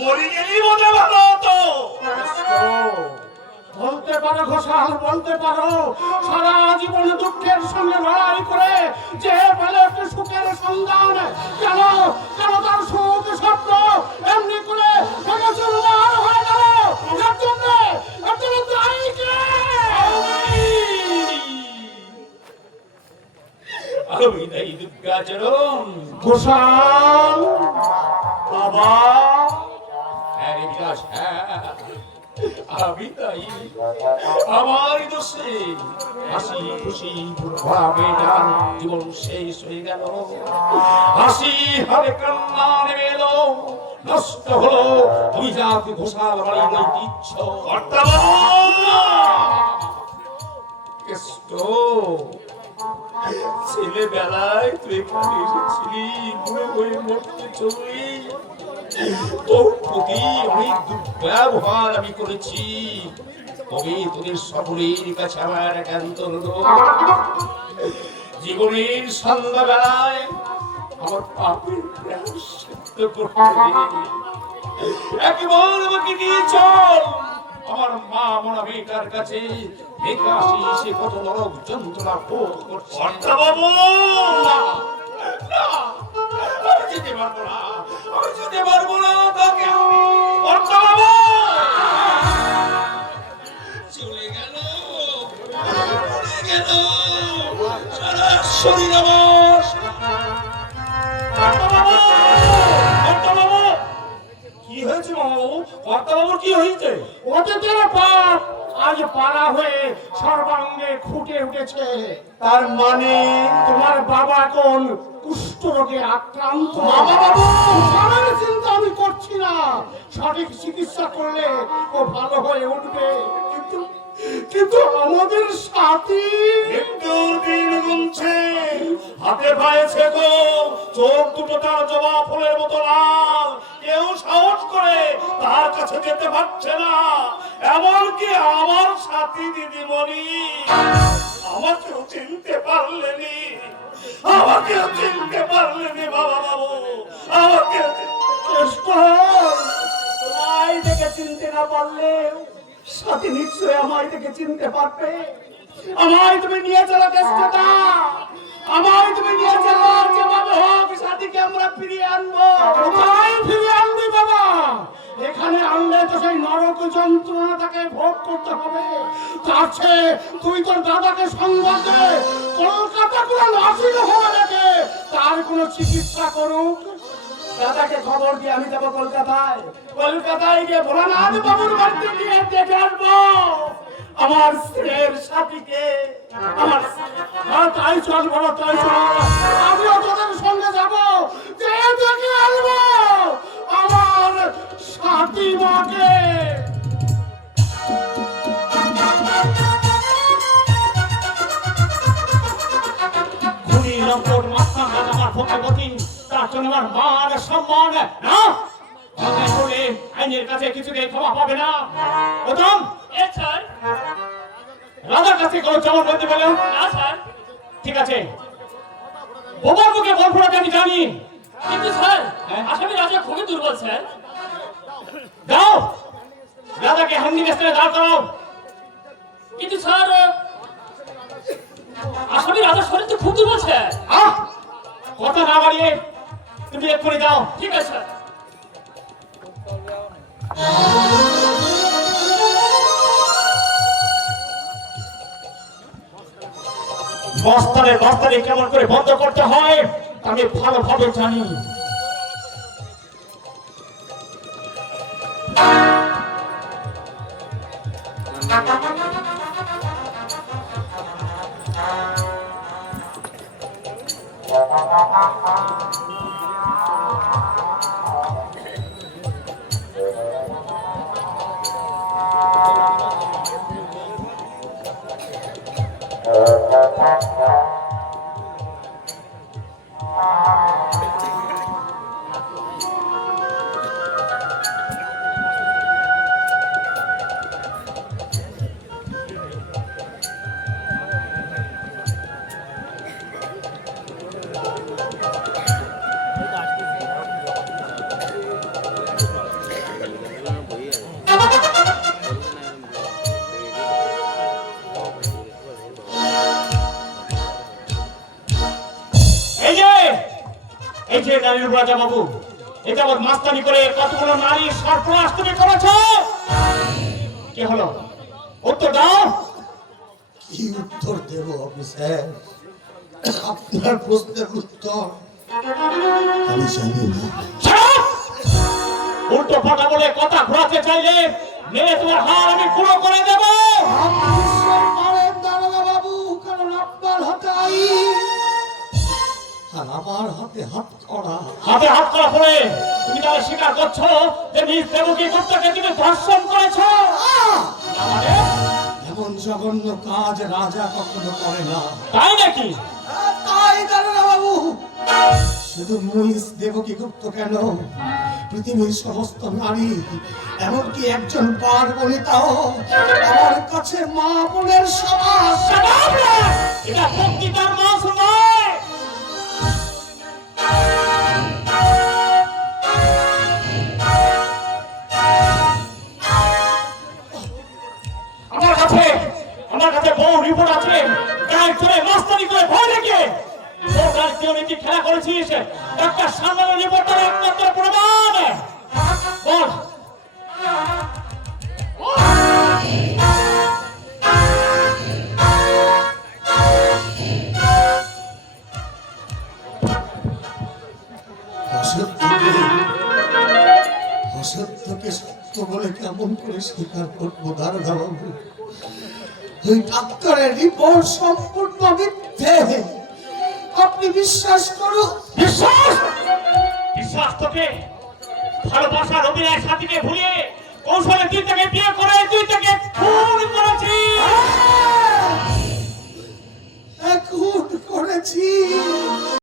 মরে গেলেই মনে ভালো হতো। বলতে পারো ঘোষাল, বলতে পারো সারা জীবন দুঃখের সঙ্গে লড়াই করে যে পেলে একটু সুখের সন্ধান, কেন কেন তার সুখ স্বপ্ন এমনি করে ভেঙে চুরমার হয়ে গেল? এর জন্য দায়ী কে? আমি তাই দুর্গাচরণ। ঘোষাল বাবা, হ্যাঁ রে বিলাস, হ্যাঁ আমি তাই। আমার দোষে হাসি খুশি ভরা মেয়েটার জীবন শেষ হয়ে গেল। হাসি হারে কান্না নেমে এলো, নষ্ট হলো অভিজাত ঘোষাল বাড়ির ঐতিহ্য। কেষ্ট, ছেলেবেলায় তুই এখানে এসেছিলি, বুড়ো হয়ে মরতে চললি। তোর প্রতি অনেক দুর্ব্যবহার আমি করেছি, তবে তোদের সকলের কাছে আমার একান্ত অনুরোধ, জীবনের সন্ধ্যাবেলায় আমার পাপের প্রায়শ্চিত্ত করতে দে। একবার আমাকে নিয়ে চল আমার মা মরা মেয়েটার কাছে, দেখে আসি সে কত নরক যন্ত্রণা ভোগ করছে। বাবু, আমি যেতে পারবো না, আমি যেতে পারবো না। তাকে আমি বাবু চলে গেল, চলে গেল সারা শরীর আমার। কি হয়েছে মামাবাবু? কর্তাবাবুর কি হয়েছে? ওতে তেরো পাপ আজ পাড়া হয়ে সর্বাঙ্গে ফুটে উঠেছে। তার মানে তোমার বাবা কোন কুষ্ঠ রোগে আক্রান্ত। মামাবাবু, আমার চিন্তা আমি করছি না, সঠিক চিকিৎসা করলে ও ভালো হয়ে উঠবে। কিন্তু কিন্তু আমাদের সাথী মৃত্যুর দিন গুনছে, হাতে পায়েছে গো, চোখ দুটো তার জবা ফুলের মতো লাল। কেউ সাহস করে তার কাছে যেতে পারছে না, এমনকি আমার সাথী দিদিমণি আমাকেও চিনতে পারলেনি, আমাকেও চিনতে পারলেনি। বাবা বাবু, আমাকেও তোমায় দেখে চিনতে না পারলে সাথী নিশ্চয় আমায় দেখে চিনতে পারবে। আমায় তুমি নিয়ে চলো কেষ্টটা, আমায় তুমি নিয়ে চলো, যেভাবে হোক সাথীকে আমরা ফিরিয়ে আনবো। কোথায় ফিরিয়ে আনবি বাবা? এখানে আনলে তো সেই নরক যন্ত্রণা তাকে ভোগ করতে হবে। তার চেয়ে তুই তোর দাদাকে সংবাদ দে, কলকাতা কোনো নার্সিং হোমে রেখে তার কোনো চিকিৎসা করুক। দাদাকে খবর দিয়ে আমি যাবো কলকাতায়, কলকাতায় গিয়ে ভোলানাথ বাবুর বাড়িতে গিয়ে দেখে আসবো আমার স্ত্রীর সাথীকে। আমার তাই চল বাবা, তাই চল, আমিও তোদের সঙ্গে যাবো, যে দেখে আসবো আমার সাথী মাকে। খুনি লম্পট মাথা আমার ভগ্নপতি, তার জন্য আমার মান সম্মান না করলে আইনের কাছে কিছুতেই ক্ষমা পাবে না। প্রথম স্যার। রাজার কাছে কোনো জমা বলতে পেলেও না স্যার। ঠিক আছে, বোমার মুখে বল ফোড়াতে আমি জানি, কিন্তু স্যার হ্যাঁ? আসামি রাজা খুবই দুর্বল স্যার। দাও রাজাকে হান্ডি বেস্তায় দাঁড় করাও। কিন্তু স্যার আসামি রাজার শরীর তো খুব দুর্বল স্যার। কথা না বাড়িয়ে তুমি এক্ষুনি যাও। ঠিক আছে স্যার। বস্তারে কেমন করে বন্ধ করতে হয় আমি ভালোভাবে জানি। নারীর উপর রাজা বাবু, এটা আমার মাস্তানি করে কতগুলো নারী সর্বনাশ তুমি করেছো। কি হলো, উত্তর দাও। কি উত্তর দেব অফিসার? আপনার প্রশ্নের উত্তর আমি জানি না। ছাড়ো! উল্টো পাল্টা বলে কথা ঘোরাতে চাইলে মেরে তোমার হাড় আমি গুঁড়ো করে দেব। আপনি নিশ্চয় পারেন দারোগা বাবু, কারণ আপনার হাতে আইন আর আমার হাতে হাত করা। হাতে হাত করা পড়ে তুমি তাহলে স্বীকার করছো যে নিজ দেবকী গুপ্তকে তুমি ধর্ষণ করেছো। না মানে? এমন জঘন্য কাজ রাজা কখনো করে না। তাই নাকি? তাই দারোগা বাবু, শুধু মুইস দেবকী গুপ্ত কেন, পৃথিবীর সমস্ত নারী, এমনকি একজন পার্বণিতাও আমার কাছে মা বোনের সমান। এটা বক্তৃতার মাস নয়। আমার কাছে বহু রিপোর্ট আছে। গায়ে চড়ে মাস্তানি করে ভয় দেখে খেলা করেছিস, একটা সামান্য রিপোর্টার একমাত্র প্রমাণ। বল। অসত্যকে সত্য বলে কেমন করে স্বীকার করবো দারোগা বাবু? ওই ডাক্তারের রিপোর্ট সম্পূর্ণ মিথ্যে। আপনি বিশ্বাস করুন। বিশ্বাস? বিশ্বাস তোকে ভালোবাসার অভিনয় সাথীকে ভুলিয়ে কৌশলে তুই তাকে বিয়ে করে তুই তাকে খুন করেছিস। খুন করেছি।